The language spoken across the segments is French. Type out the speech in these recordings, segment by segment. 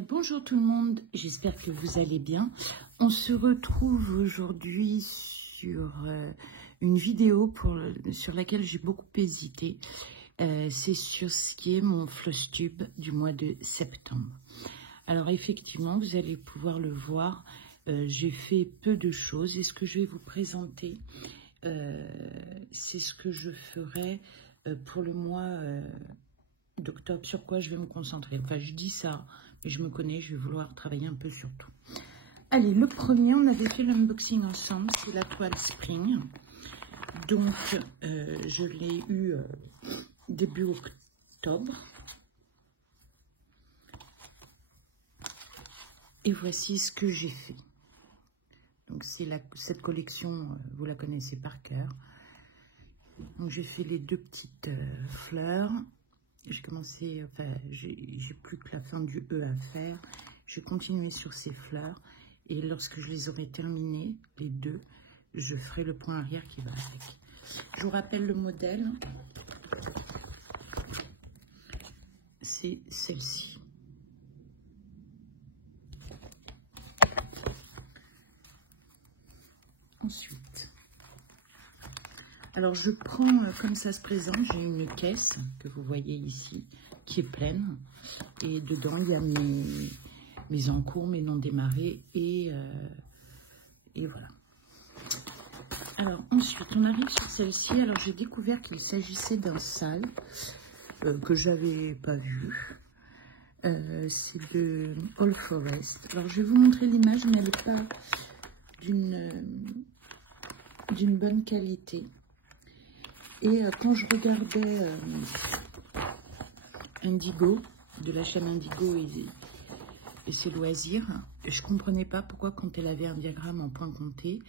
Bonjour tout le monde, j'espère que vous allez bien. On se retrouve aujourd'hui sur une vidéo sur laquelle j'ai beaucoup hésité. C'est sur ce qui est mon Flosstube du mois de septembre. Alors effectivement, vous allez pouvoir le voir, j'ai fait peu de choses et ce que je vais vous présenter, c'est ce que je ferai pour le mois d'octobre, sur quoi je vais me concentrer. Enfin, je dis ça, mais je me connais, je vais vouloir travailler un peu sur tout. Allez, le premier, on avait fait l'unboxing ensemble, c'est la toile Spring. Donc, je l'ai eu début octobre. Et voici ce que j'ai fait. Donc, c'est cette collection, vous la connaissez par cœur. Donc, j'ai fait les deux petites fleurs. J'ai commencé, enfin, j'ai plus que la fin du E à faire. Je vais continuer sur ces fleurs. Et lorsque je les aurai terminées, les deux, je ferai le point arrière qui va avec. Je vous rappelle le modèle. C'est celle-ci. Ensuite, alors je prends comme ça se présente, j'ai une caisse que vous voyez ici qui est pleine et dedans il y a mes encours, mes non démarrés et voilà. Alors ensuite on arrive sur celle-ci. Alors j'ai découvert qu'il s'agissait d'un sale que j'avais pas vu. C'est de All Forest. Alors je vais vous montrer l'image, mais elle n'est pas d'une bonne qualité. Et quand je regardais Indigo, de la chaîne Indigo et ses loisirs, je ne comprenais pas pourquoi quand elle avait un diagramme en point compté,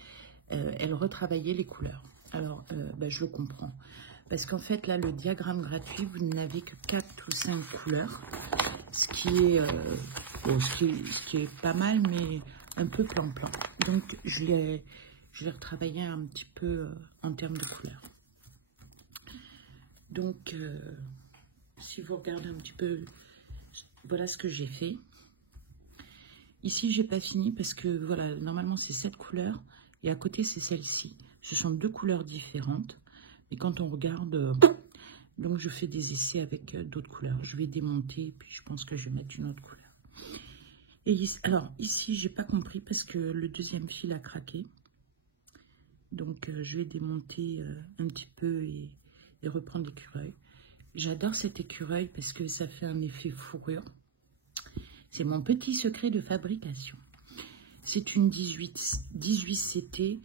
elle retravaillait les couleurs. Alors, je le comprends. Parce qu'en fait, là, le diagramme gratuit, vous n'avez que 4 ou 5 couleurs, ce qui est pas mal, mais un peu plan-plan. Donc, je l'ai retravaillé un petit peu en termes de couleurs. Donc, si vous regardez un petit peu, voilà ce que j'ai fait. Ici, j'ai pas fini parce que, voilà, normalement, c'est cette couleur et à côté, c'est celle-ci. Ce sont deux couleurs différentes. Mais quand on regarde, donc je fais des essais avec d'autres couleurs. Je vais démonter, puis je pense que je vais mettre une autre couleur. Et ici, alors, ici, j'ai pas compris parce que le deuxième fil a craqué. Donc, je vais démonter un petit peu et reprendre l'écureuil. J'adore cet écureuil parce que ça fait un effet fourrure. C'est mon petit secret de fabrication. C'est une 18 CT.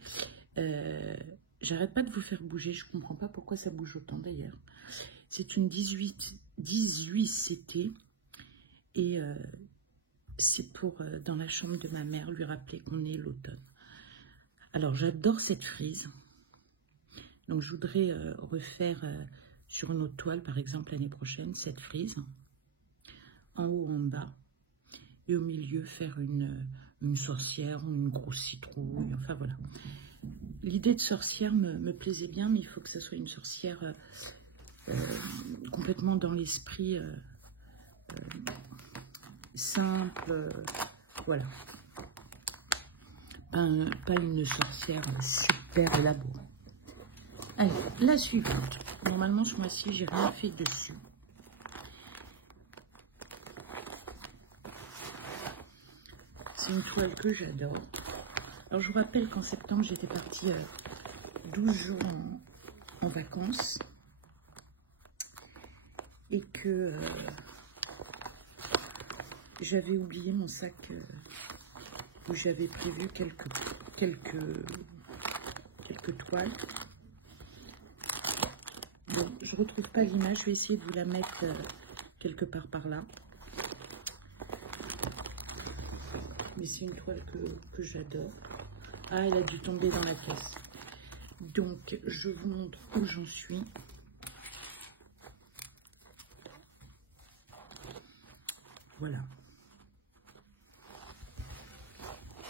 J'arrête pas de vous faire bouger. Je comprends pas pourquoi ça bouge autant d'ailleurs. C'est une 18 CT. Et c'est pour, dans la chambre de ma mère, lui rappeler qu'on est l'automne. Alors, j'adore cette frise. Donc, je voudrais refaire sur une autre toile, par exemple, l'année prochaine, cette frise. En haut, en bas. Et au milieu, faire une sorcière ou une grosse citrouille. Enfin, voilà. L'idée de sorcière me plaisait bien, mais il faut que ce soit une sorcière complètement dans l'esprit simple. Voilà. Pas une sorcière super élaborée. Allez, la suivante. Normalement, ce mois-ci, j'ai rien fait dessus. C'est une toile que j'adore. Alors, je vous rappelle qu'en septembre, j'étais partie 12 jours en vacances. Et que j'avais oublié mon sac où j'avais prévu quelques toiles. Bon, je ne retrouve pas l'image, je vais essayer de vous la mettre quelque part par là. Mais c'est une toile que j'adore. Ah, elle a dû tomber dans la caisse. Donc, je vous montre où j'en suis. Voilà.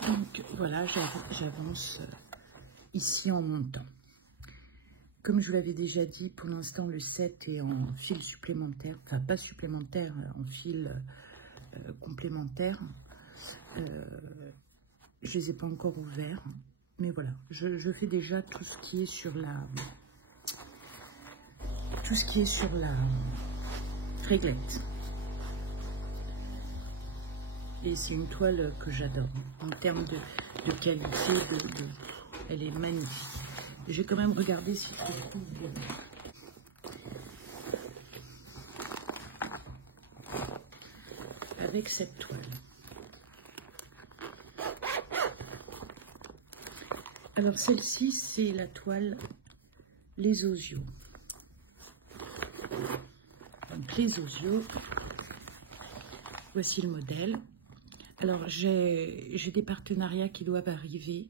Donc, voilà, j'avance ici en montant. Comme je vous l'avais déjà dit, pour l'instant, le set est en fil supplémentaire. Enfin, pas supplémentaire, en fil complémentaires. Je les ai pas encore ouverts. Mais voilà, je fais déjà tout ce qui est sur la... Tout ce qui est sur la réglette. Et c'est une toile que j'adore. En termes de qualité, elle est magnifique. Je vais quand même regarder si je trouve bien. Avec cette toile. Alors celle-ci, c'est la toile Les Osios. Donc les Osios, voici le modèle. Alors j'ai des partenariats qui doivent arriver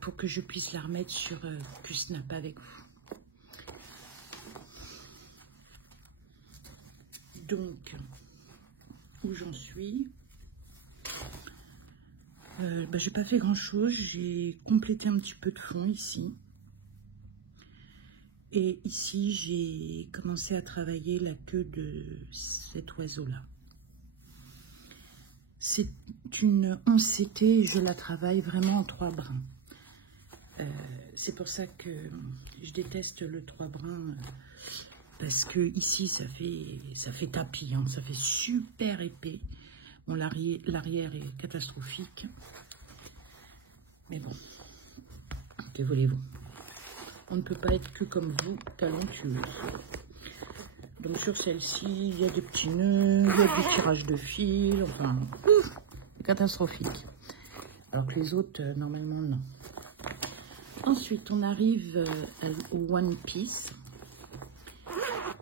pour que je puisse la remettre sur QSnap avec vous. Donc, où j'en suis? J'ai pas fait grand chose, j'ai complété un petit peu de fond ici. Et ici, j'ai commencé à travailler la queue de cet oiseau-là. C'est une 11CT et je la travaille vraiment en 3 brins. C'est pour ça que je déteste le 3 brins. Parce que ici, ça fait tapis, hein, ça fait super épais. Bon, l'arrière est catastrophique. Mais bon, que voulez-vous? On ne peut pas être que comme vous, talentueux. Donc sur celle-ci, il y a des petits nœuds, il y a des tirages de fil, enfin, catastrophique. Alors que les autres, normalement, non. Ensuite, on arrive au One Piece.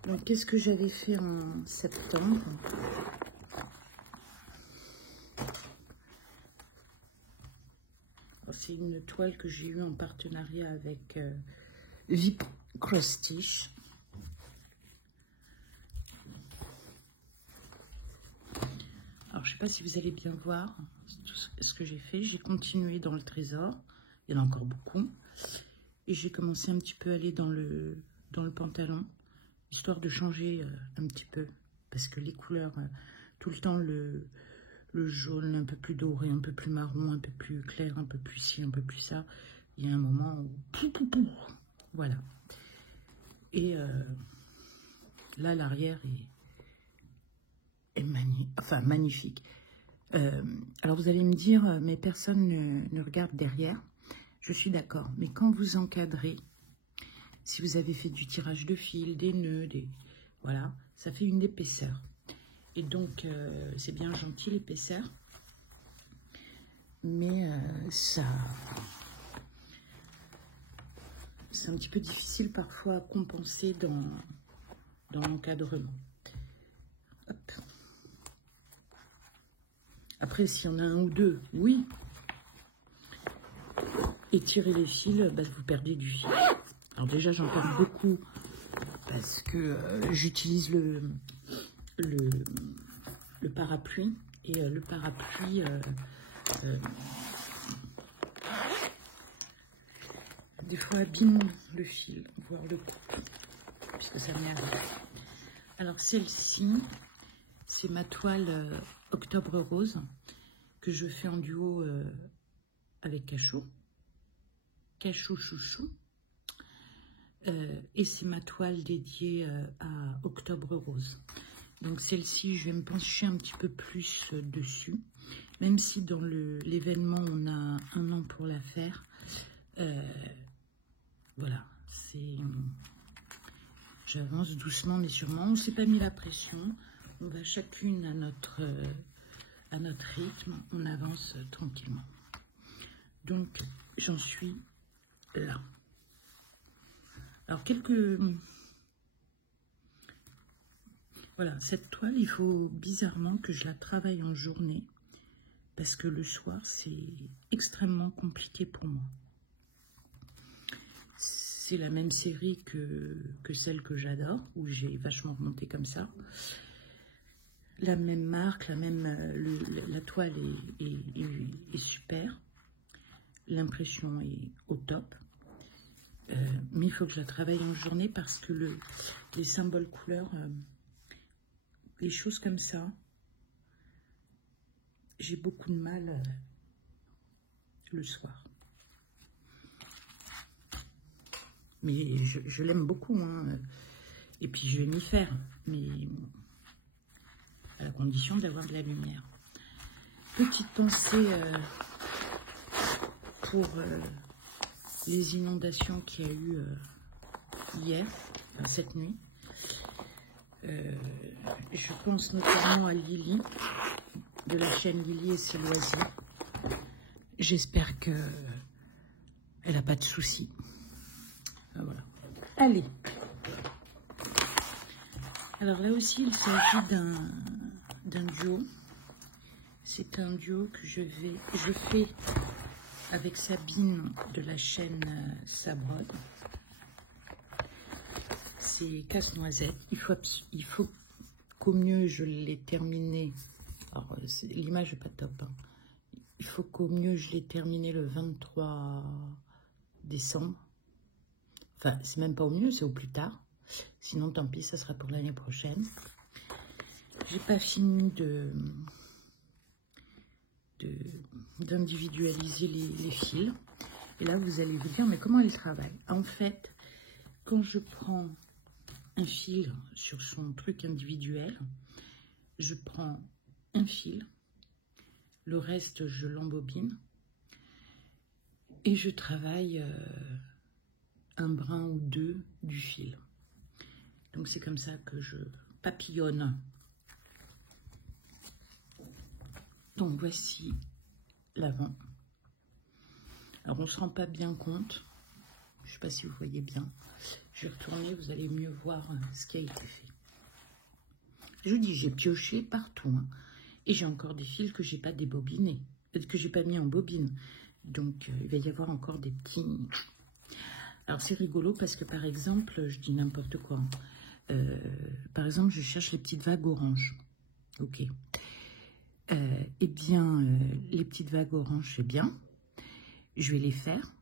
Donc, qu'est-ce que j'avais fait en septembre? C'est une toile que j'ai eue en partenariat avec Vip Cross Stitch. Alors, je ne sais pas si vous allez bien voir tout ce que j'ai fait. J'ai continué dans le trésor. Il y en a encore beaucoup. Et j'ai commencé un petit peu à aller dans le pantalon, histoire de changer un petit peu. Parce que les couleurs, tout le temps, le jaune un peu plus doré, un peu plus marron, un peu plus clair, un peu plus ci, un peu plus ça. Il y a un moment où... Voilà. Et là, l'arrière est magnifique. Alors, vous allez me dire, mais personne ne regarde derrière. Je suis d'accord. Mais quand vous encadrez, si vous avez fait du tirage de fil, des nœuds, voilà, ça fait une épaisseur. Et donc, c'est bien gentil l'épaisseur, mais c'est un petit peu difficile parfois à compenser dans l'encadrement. Après, s'il y en a un ou deux, oui. Et tirer les fils, vous perdez du fil. Alors déjà, j'en perds beaucoup parce que j'utilise le parapluie. Et le parapluie, des fois, abîme le fil, voire le coupe, puisque ça m'est arrivé. Alors, celle-ci, c'est ma toile Octobre Rose, que je fais en duo avec Cachou. Cachou Chouchou. Et c'est ma toile dédiée à Octobre Rose. Donc celle-ci, je vais me pencher un petit peu plus dessus. Même si dans l'événement, on a 1 an pour la faire. Voilà, j'avance doucement mais sûrement. On ne s'est pas mis la pression. On va chacune à notre rythme. On avance tranquillement. Donc, j'en suis là. Alors, voilà, cette toile, il faut bizarrement que je la travaille en journée. Parce que le soir, c'est extrêmement compliqué pour moi. C'est la même série que celle que j'adore, où j'ai vachement remonté comme ça. La même marque, la toile est super. L'impression est au top. Mais il faut que je la travaille en journée parce que les symboles couleurs, les choses comme ça, j'ai beaucoup de mal le soir. Mais je l'aime beaucoup, hein. Et puis je vais m'y faire, mais à la condition d'avoir de la lumière. Petite pensée pour les inondations qu'il y a eu hier, enfin, cette nuit. Je pense notamment à Lily, de la chaîne Lily et ses loisirs. J'espère qu'elle n'a pas de soucis. Voilà. Allez. Alors là aussi, il s'agit d'un duo. C'est un duo que je fais avec Sabine de la chaîne Sabrode. C'est Casse-Noisette. Il faut qu'au mieux je l'ai terminé. Alors l'image n'est pas top. Hein. Il faut qu'au mieux je l'ai terminé le 23 décembre. Enfin, c'est même pas au mieux, c'est au plus tard. Sinon, tant pis, ça sera pour l'année prochaine. J'ai pas fini d'individualiser les fils. Et là, vous allez vous dire, mais comment elle travaille? En fait, quand je prends un fil sur son truc individuel, je prends un fil, le reste, je l'embobine et je travaille un brin ou deux du fil. Donc, c'est comme ça que je papillonne. Donc, voici l'avant. Alors, on ne se rend pas bien compte. Je ne sais pas si vous voyez bien. Je vais retourner, vous allez mieux voir ce qui a été fait. Je vous dis, j'ai pioché partout. Hein, et j'ai encore des fils que je n'ai pas débobinés, que je n'ai pas mis en bobine. Donc, il va y avoir encore des petits... Alors, c'est rigolo parce que, par exemple, je dis n'importe quoi. Par exemple, je cherche les petites vagues oranges. Ok. Eh bien, les petites vagues oranges, c'est bien. Je vais les faire.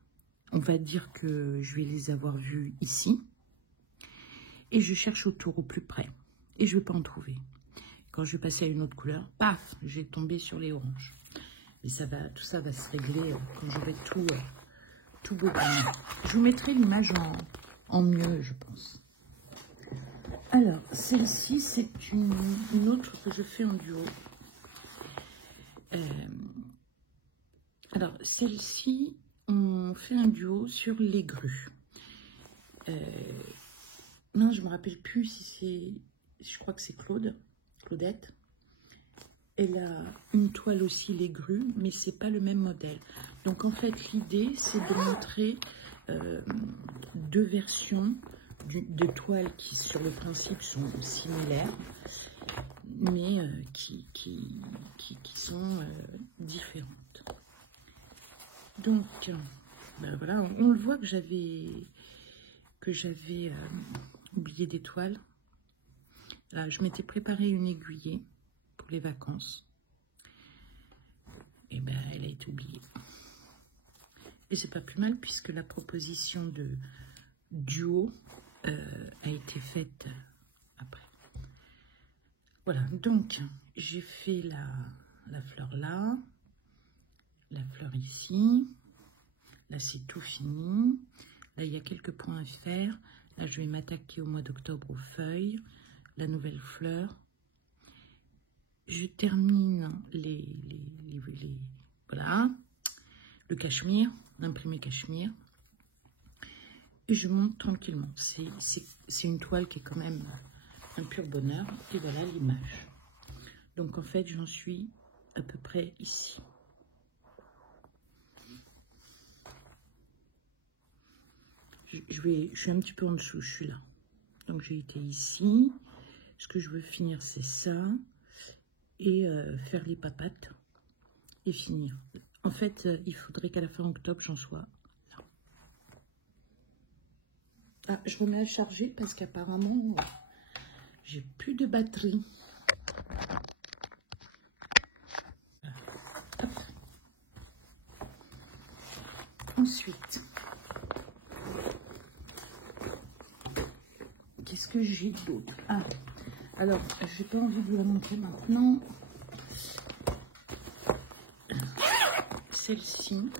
On va dire que je vais les avoir vues ici. Et je cherche autour au plus près. Et je ne vais pas en trouver. Quand je vais passer à une autre couleur, paf, je vais tomber sur les oranges. Et ça va, tout ça va se régler quand j'aurai tout bobiné. Je vous mettrai l'image en mieux, je pense. Alors, celle-ci, c'est une autre que je fais en duo. Alors, celle-ci, on fait un duo sur les grues. Non, je ne me rappelle plus si c'est... Je crois que c'est Claudette. Elle a une toile aussi, les grues, mais ce n'est pas le même modèle. Donc, en fait, l'idée, c'est de montrer deux versions de toiles qui, sur le principe, sont similaires, mais qui sont différentes. Donc, ben voilà, on le voit que j'avais oublié des toiles. Là, je m'étais préparé une aiguillée pour les vacances. Et ben, elle a été oubliée. Et c'est pas plus mal puisque la proposition de duo a été faite après. Voilà, donc j'ai fait la fleur là, la fleur ici. Là, c'est tout fini. Là, il y a quelques points à faire. Là, je vais m'attaquer au mois d'octobre aux feuilles. La nouvelle fleur. Je termine voilà, le cachemire, l'imprimé cachemire. Et je monte tranquillement. C'est une toile qui est quand même un pur bonheur. Et voilà l'image. Donc, en fait, j'en suis à peu près ici. Je suis un petit peu en dessous, je suis là. Donc, j'ai été ici. Ce que je veux finir, c'est ça. Et faire les papates. Et finir. En fait, il faudrait qu'à la fin octobre, j'en sois là. Ah, je remets à charger parce qu'apparemment, j'ai plus de batterie. Hop. Ensuite, qu'est-ce que j'ai d'autre? Ah, alors, j'ai pas envie de vous la montrer maintenant. celle-ci.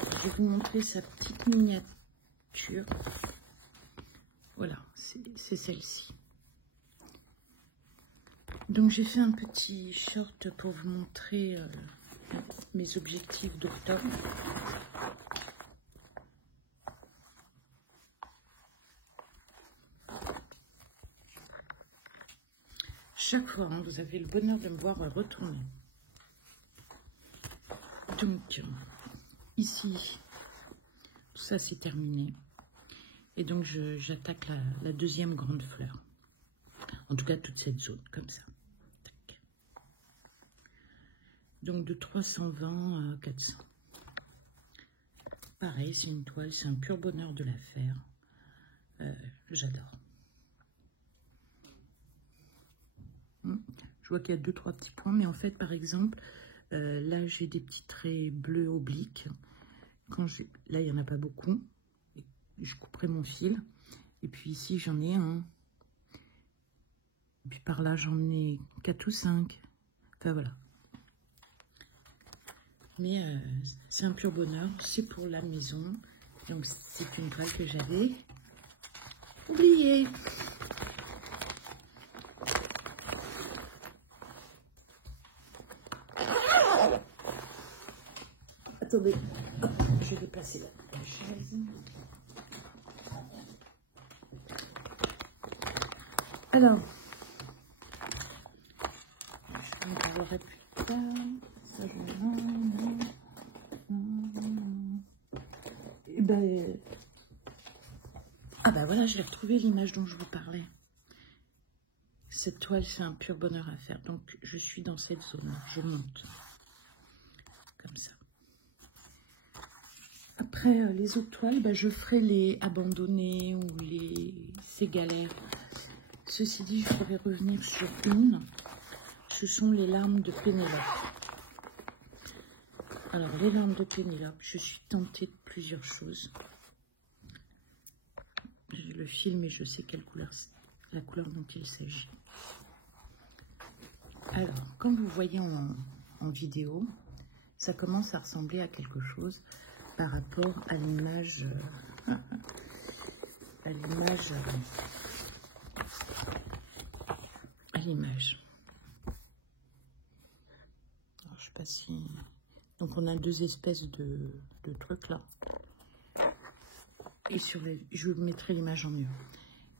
Je vais vous montrer sa petite miniature. Voilà, c'est celle-ci. Donc j'ai fait un petit short pour vous montrer mes objectifs d'octobre. Chaque fois, hein, vous avez le bonheur de me voir retourner. Donc, ici, tout ça c'est terminé. Et donc, j'attaque la deuxième grande fleur. En tout cas, toute cette zone, comme ça. Tac. Donc, de 320 à 400. Pareil, c'est une toile, c'est un pur bonheur de la faire. J'adore. Je vois qu'il y a 2-3 petits points, mais en fait, par exemple, là, j'ai des petits traits bleus obliques. Là, il n'y en a pas beaucoup. Je couperai mon fil. Et puis ici, j'en ai un. Et puis par là, j'en ai 4 ou 5. Enfin, voilà. Mais c'est un pur bonheur. C'est pour la maison. Donc, c'est une toile que j'avais oubliée. Attendez, je vais déplacer la chaise. Alors, je vous en parlerai plus tard. Ça, et ben, ah ben voilà, j'ai retrouvé l'image dont je vous parlais. Cette toile, c'est un pur bonheur à faire. Donc, je suis dans cette zone. Je monte. Comme ça. Après, les autres toiles, ben, je ferai les abandonnés ou ces galères. Ceci dit, je pourrais revenir sur une. Ce sont les larmes de Pénélope. Alors, les larmes de Pénélope, je suis tentée de plusieurs choses. J'ai le film et je sais quelle couleur, la couleur dont il s'agit. Alors, comme vous voyez en vidéo, ça commence à ressembler à quelque chose par rapport à l'image, à l'image. Alors, je sais pas si... Donc, on a 2 espèces de trucs là. Et je vous mettrai l'image en mieux.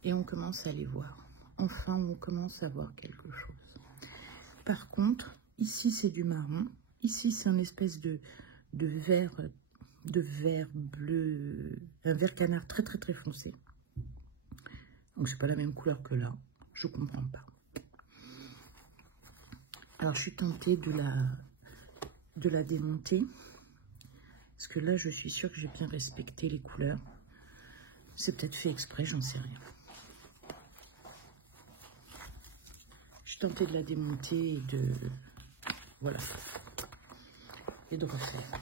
Et on commence à les voir. Enfin, on commence à voir quelque chose. Par contre, ici, c'est du marron. Ici, c'est une espèce de vert bleu, un vert canard très, très, très foncé. Donc, c'est pas la même couleur que là. Je comprends pas. Alors, je suis tentée de la démonter. Parce que là, je suis sûre que j'ai bien respecté les couleurs. C'est peut-être fait exprès, j'en sais rien. Je suis tentée de la démonter et de... Voilà. Et de refaire.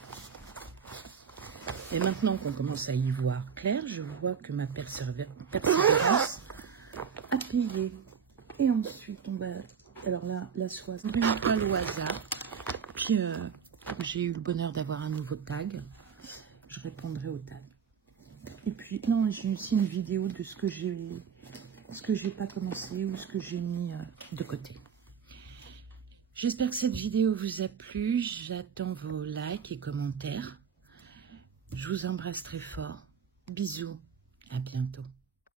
Et maintenant qu'on commence à y voir clair, je vois que ma persévérance a payé. Et ensuite, on va... Alors là, la soie, c'est une toile au hasard. Puis, j'ai eu le bonheur d'avoir un nouveau tag. Je répondrai au tag. Et puis, non, j'ai aussi une vidéo de ce que j'ai pas commencé ou ce que j'ai mis de côté. J'espère que cette vidéo vous a plu. J'attends vos likes et commentaires. Je vous embrasse très fort. Bisous. À bientôt.